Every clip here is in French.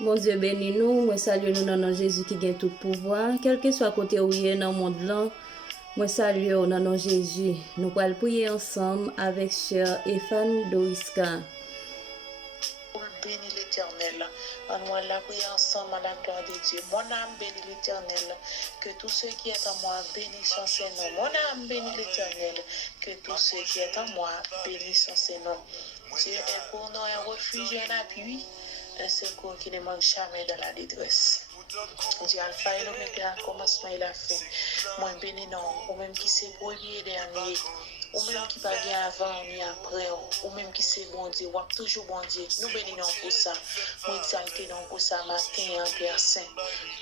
Mon Dieu béni nous, moi salue nous dans le nom de Jésus qui gagne tout pouvoir, quel que soit côté où il est dans le monde là. Moi salue dans le nom de Jésus. Nous allons prier ensemble avec cher Efan Doiska. Bénis l'Éternel. En moi la prière ensemble à la gloire de Dieu. Mon âme bénit l'Éternel. Que tout ce qui est en moi bénisse son Saint-Nom. Mon âme bénit l'Éternel. Que tout ce qui est en moi bénisse son Saint-Nom. Dieu est pour nous un refuge et un appui, un secours qui ne manque jamais dans la détresse. Dieu Alpha et l'Oméga, commencement et la fin. Moi bénis non, ou même qui c'est premier et dernier. Ou même qui pas bien avant ni après, ou même qui c'est bon Dieu, ou toujours bon Dieu. Nous bénissons pour ça. Moi exalté non pour ça matin en Père Saint.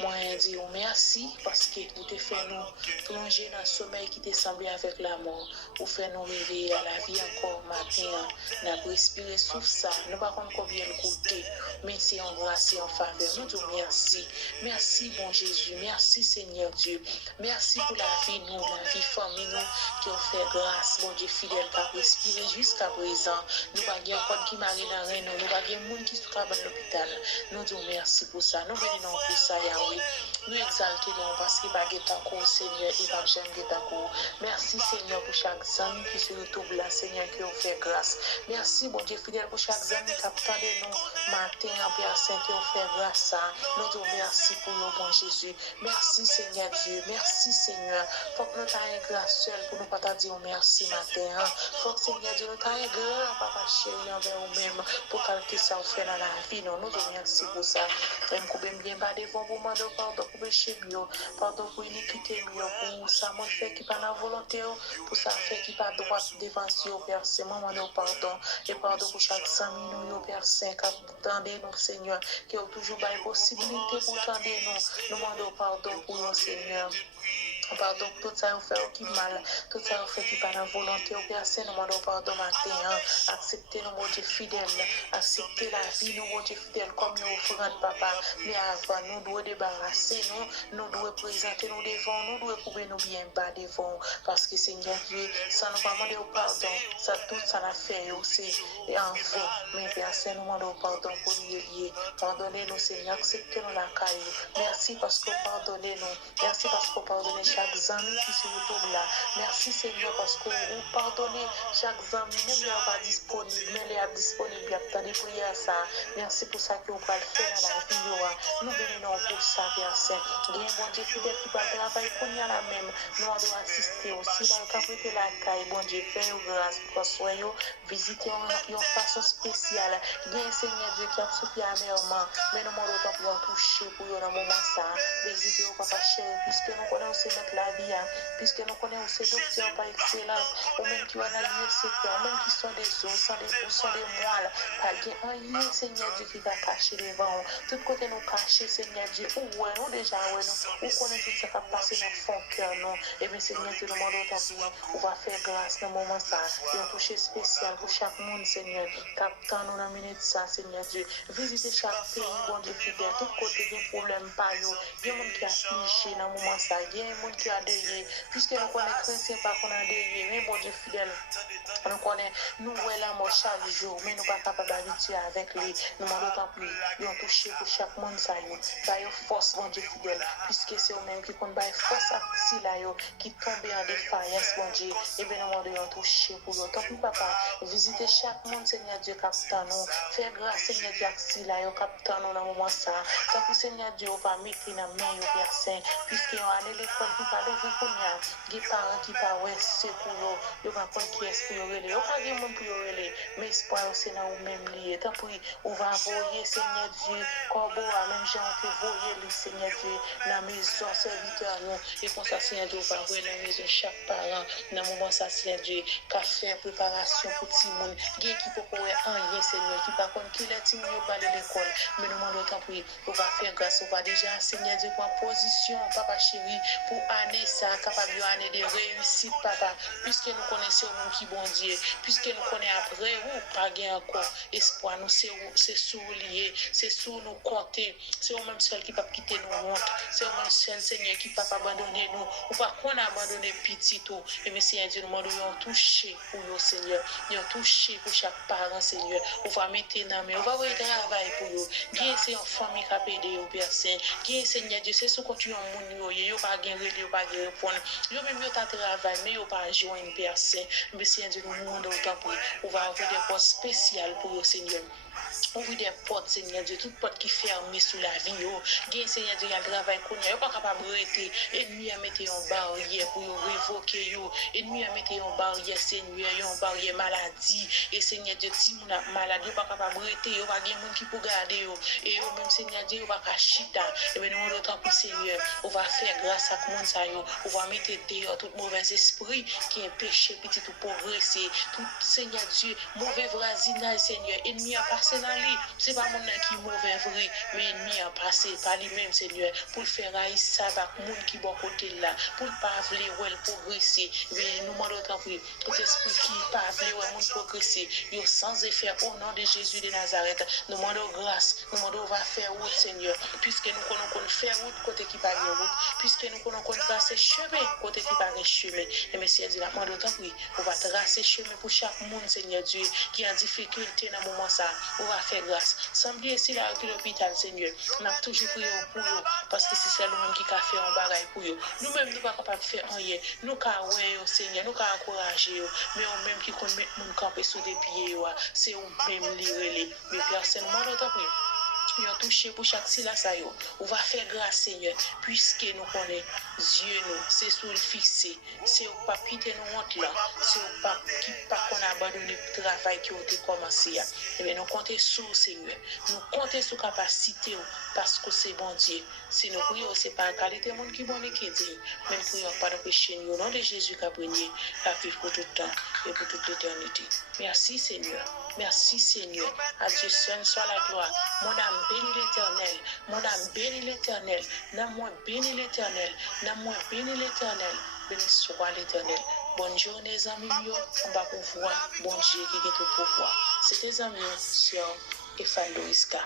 Moi dis merci parce que vous te fait nous plonger dans le sommeil qui te semblé avec la mort. Vous fait nous réveiller à la vie encore matin. Nous avons respiré sous ça. Nous ne savons pas combien le coûter, mais c'est en grâce et en faveur. Nous disons merci. Merci bon Jésus. Merci Seigneur Dieu. Merci pour la vie nous, la vie famille nous qui ont fait grâce. Bon Dieu fidèle qui a respiré jusqu'à présent. Nous pas de code qui marie dans rien, nous pas de monde qui se trouve dans l'hôpital. Nous disons merci pour ça. Nous bénissons pour ça, Yahweh. Nous exaltons parce qu'il va guetter encore, Seigneur, il va jamais guetter encore. Merci, Seigneur, pour chaque âme qui se retrouve là, Seigneur, qui a fait grâce. Merci, bon Dieu fidèle, pour chaque âme qui attend de nous matin, en Père Saint, qui a fait grâce. Nous disons merci pour nous, bon Jésus. Merci, Seigneur Dieu. Merci, Seigneur. Faut que nous t'ayons grâce seul pour nous pas te dire merci matin. Faut que Seigneur Dieu nous t'ayons grâce, papa chéri, envers nous-mêmes, pour calculer ça au fait dans la vie. Nous disons merci pour ça. Nous bien bas devant vous, demander pardon pour péché, pardon pour iniquité, pour ça, mon fait qui pas la volonté, pour ça fait qui pas droit devant Dieu, Père Saint, maman, nous pardon. Et pardon pour chaque famille, nous, Père Saint, qui attendez nous, Seigneur, qui a toujours pas la possibilité pour attendre nous. Nous demandons pardon pour nous, Seigneur. Pardon pour tout ça, on fait qui mal, tout ça, on fait qui pas la volonté, au Père Saint, nous demandons pardon matin, accepter nos mots de fidèles, accepter la vie, nos mots de fidèles, comme nous offrons, papa, mais avant, nous devons débarrasser, nous devons présenter nous devant, nous devons couper nous bien bas devant, parce que Seigneur Dieu, ça nous va demander pardon, ça tout ça l'a fait aussi, et en vain, mais Père Saint, nous demandons pardon pour lier, pardonnez-nous, Seigneur, acceptez-nous la caille, merci parce que pardonnez-nous, merci parce que pardonnez chaque ami qui se retrouve là. Merci Seigneur parce que vous pardonnez chaque ami, même il n'est pas disponible, mais il est disponible, il y a tant de prières ça. Merci pour ça que vous pouvez le faire dans la vie. Nous bénissons pour ça, Père Saint. Il y a un bon Dieu fidèle qui va travailler pour nous la même. Nous devons assister aussi dans le cap de la caille. Bon Dieu, faites grâce pour soyez visiter en façon spéciale. Il y a un Seigneur Dieu qui a souffert amèrement, mais nous devons pouvoir toucher pour eux dans le moment ça. Visiter au papa chéri, puisque nous connaissons notre la vie, puisque nous connaissons ces docteurs par excellence, ou même qui ont analysé ces cœurs, même qui sont des os, sont des moelles, pas de rien, Seigneur Dieu, qui va cacher devant. Tout côté nous cacher, Seigneur Dieu, ou nous déjà, nous connaissons tout ça qui a passé dans le fond cœur, non. Et bien, Seigneur Dieu, nous demandons tant pis, on va faire grâce dans le moment ça, et un toucher spécial pour chaque monde, Seigneur, captant nous dans la minute ça, Seigneur Dieu. Visiter chaque pays, bon Dieu fidèle, tout côté, il y a un problème, pas yo, il y a un monde qui a affligé dans le moment ça, il y a un monde qui a délai, puisque nous connaissons chrétien pas qu'on a délai, mais bon Dieu fidèle, nous connaissons, nous voyons la mort chaque jour, mais nous ne sommes pas capables d'habituer avec lui, nous demandons tant plus, ils ont touché pour chaque monde ça, bah yo force, bon Dieu fidèle, puisque c'est eux-mêmes qui comptent, bah force à si là, qui tombent en défaillance, bon Dieu, et bien nous demandons toucher pour eux, tant plus papa, visiter chaque monde, Seigneur Dieu, captant nous, faire grâce, Seigneur Dieu, si là, captant nous dans le moment ça, tant plus Seigneur Dieu, on va mettre dans la main, Père Saint, puisque on a l'école qui parle de pour nous, des parents qui parlent, c'est pour eux, ils vont prendre qui est pour eux, ils vont pas dire monde pour eux, mais espoir c'est dans nous-mêmes liés, tant pis, on va envoyer, Seigneur Dieu, corbeau, même gens qui envoyer le Seigneur Dieu, dans la maison, serviteur, et comme ça, Seigneur Dieu, on va envoyer dans la maison chaque parent, dans le moment ça, Seigneur Dieu, qui a fait préparation pour tout le monde, qui peut pas rien, Seigneur, qui par contre, qui les timide pas de l'école, mais nous demandons tant pis, on va faire grâce, on va déjà, Seigneur Dieu, pour position, papa chéri, pour année ça capable une année de réussite papa puisque nous connaissons au monde qui bon Dieu puisque nous connaissons après ou pas gain encore espoir nous c'est soulier c'est sous nous compter c'est au même seul qui peut quitter nous honte c'est au même seul Seigneur qui peut pas abandonner nous ou pas qu'on a abandonné petit tout et mais Seigneur Dieu nous demandons toucher pour nous Seigneur nous toucher pour chaque parent Seigneur on va mettre dans mais on va voir travail pour nous bien c'est une famille qui a payé au Père Saint bien Seigneur Dieu c'est ce que tu as mon yo pas gain relais pas gain répondre yo même yo ta travail mais yo pas joindre Père Saint mais Seigneur Dieu nous demandons autant pour on va avoir des postes spéciaux pour nous Seigneur ouvre des portes, Seigneur Dieu, toute porte qui fermée sous la vie, bien Seigneur Dieu, il y a le travail qu'on n'est pas capable de rester, ennemi a mettre en barrière pour révoquer, ennemi a mettre en barrière, Seigneur, en barrière maladie, et Seigneur Dieu, si mon maladie pas capable de rester, il y a des gens qui peuvent garder, et même Seigneur Dieu, on va chita, et bien nous, d'autant plus Seigneur, on va faire grâce à tout ça, on va mettre dehors tout mauvais esprit qui est péché, petit tout progresser, tout Seigneur Dieu, mauvais voisinage, Seigneur, ennemi a passé dans lui, c'est pas mon qui mauvais vrai, mais ennemi a passé par lui-même, Seigneur, pour faire haïr ça, monde qui bon côté là, pour pas vouloir progresser, mais nous demandons autant pour tout esprit qui pas vouloir progresser, yo sans effet au nom de Jésus de Nazareth, nous demandons grâce, nous demandons va faire route, Seigneur, puisque nous connaissons faire route côté qui pas route, puisque nous connaissons tracer chemin côté qui pas chemin, et mais Seigneur, nous demandons autant pour on va tracer chemin pour chaque monde, Seigneur Dieu, qui a difficulté dans moment ça, on va faire grâce. Sans oublier si là à l'hôpital, Seigneur, on a toujours prié pour eux, parce que c'est nous-mêmes qui a fait un bagage pour eux. Nous-mêmes, nous ne sommes pas capables de faire rien. Nous avons Seigneur, nous avons encouragé, mais nous-mêmes qui connaissons mettre camper sur des pieds, c'est nous-mêmes les mais personne ne m'a pas nous touché pour chaque silence, on va faire grâce, Seigneur, puisque nous connaissons Dieu, c'est sur le fixé, c'est au pas quitter nous honte là, c'est au pas qui pas qu'on abandonné le travail qui a été commencé. Et bien nous comptons sur Seigneur, nous comptons sur capacité parce que c'est bon Dieu. Si nous prions, c'est pas la qualité monde qui bon qui dit, mais nous prions pas de péché, au nom de Jésus qui a brûlé, à vivre pour tout le temps et pour toute l'éternité. Merci Seigneur, merci Seigneur, à Dieu seul soit la gloire. Mon âme bénit l'Éternel, mon âme bénit l'Éternel, n'aime-moi bénit l'Éternel, n'aime-moi bénit l'Éternel, béni soit l'Éternel. Bonne journée, les amis, on va pouvoir, bon Dieu qui est tout pouvoir. C'était amis, sur Stéphane Loïska,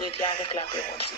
et avec la paix, mon Dieu.